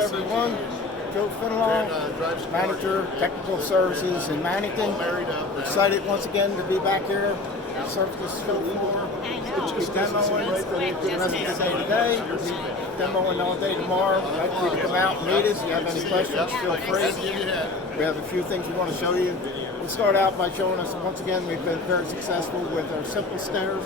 everyone. Joe Finlaw, Manager, Technical Services in Mannington. Excited once again to be back here. Surface show floor. We'll be demoing the rest of the day today. We'll be demoing all day tomorrow. I'd like you to come out and meet us. If you have any questions, feel free. We have a few things we want to show you. We'll start out by showing us, once again, we've been very successful with our SimpleStairs.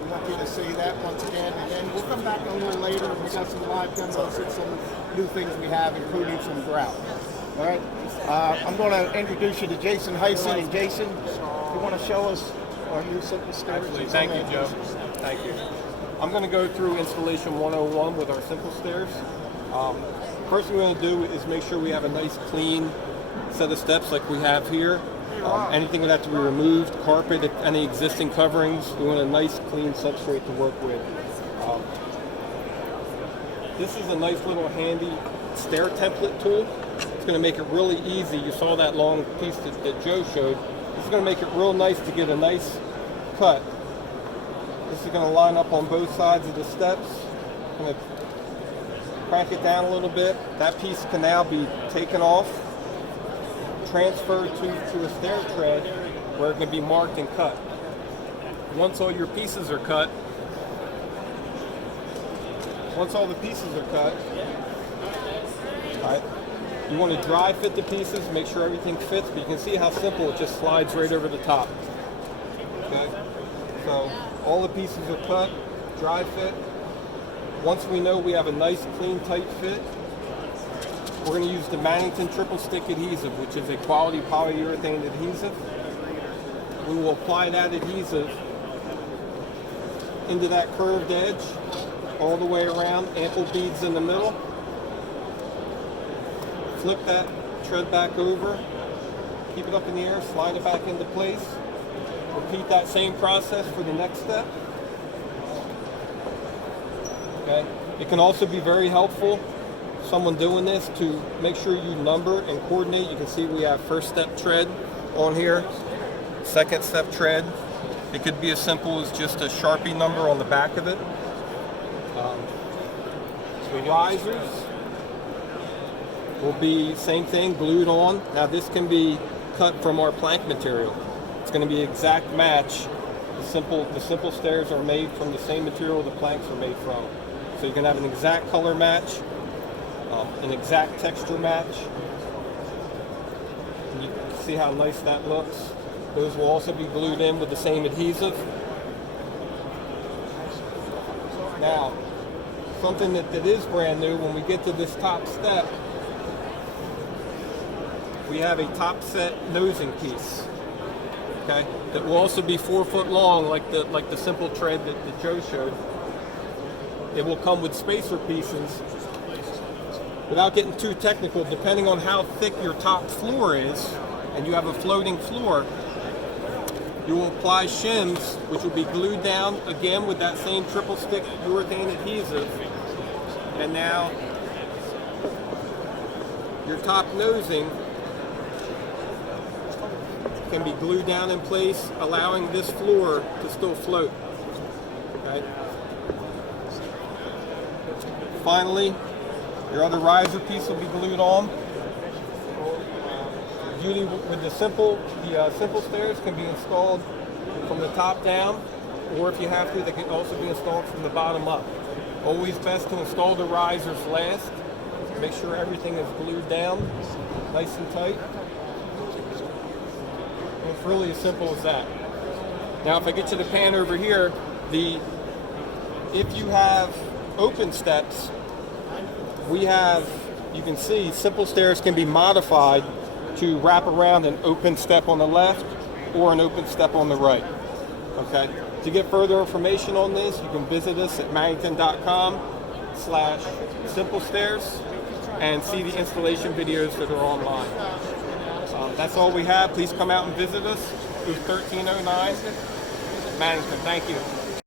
We want you to see that once again, and then we'll come back a little later. We've got some live demos and some new things we have, including some grout. All right. I'm going to introduce you to Jason Hyson. And Jason, you want to show us our new SimpleStairs? Thank you, Joe. Thank you. I'm going to go through installation 101 with our SimpleStairs. First thing we're going to do is make sure we have a nice clean set of steps like we have here. Anything that has to be removed, carpet, any existing coverings, we want a nice clean substrate to work with. This is a nice little handy stair template tool. It's going to make it really easy. You saw that long piece that Joe showed. This is going to make it real nice to get a nice cut. This is going to line up on both sides of the steps. I'm going to crank it down a little bit. That piece can now be taken off, transferred to a stair tread where it can be marked and cut. Once all your pieces are cut, once all the pieces are cut, all right, you want to dry fit the pieces, make sure everything fits, but you can see how simple it just slides right over the top. Okay, so all the pieces are cut, dry fit. Once we know we have a nice, clean, tight fit, we're going to use the Mannington triple stick adhesive, which is a quality polyurethane adhesive. We will apply that adhesive into that curved edge all the way around, ample beads in the middle. Flip that tread back over, keep it up in the air, slide it back into place. Repeat that same process for the next step. Okay. It can also be very helpful, someone doing this, to make sure you number and coordinate. You can see we have first step tread on here, second step tread. It could be as simple as just a Sharpie number on the back of it. The risers will be same thing, glued on. Now this can be cut from our plank material. It's going to be exact match. The SimpleStairs are made from the same material the planks are made from. So you can have an exact color match, an exact texture match. And you can see how nice that looks. Those will also be glued in with the same adhesive. Now, something that is brand new, when we get to this top step, we have a top set nosing piece. Okay, that will also be 4 foot long, like the simple tread that Joe showed. It will come with spacer pieces. Without getting too technical, depending on how thick your top floor is, and you have a floating floor, you will apply shims, which will be glued down again with that same triple stick urethane adhesive. And now your top nosing can be glued down in place, allowing this floor to still float. Okay. Finally, your other riser piece will be glued on. Beauty with the SimpleStairs can be installed from the top down, or if you have to, they can also be installed from the bottom up. Always best to install the risers last. Make sure everything is glued down, nice and tight. And it's really as simple as that. Now, if I get to the pan over here, if you have open steps, we have, you can see, SimpleStairs can be modified to wrap around an open step on the left or an open step on the right. Okay. To get further information on this, you can visit us at mannington.com/SimpleStairs and see the installation videos that are online. That's all we have. Please come out and visit us. It was 1309 Mannington. Thank you.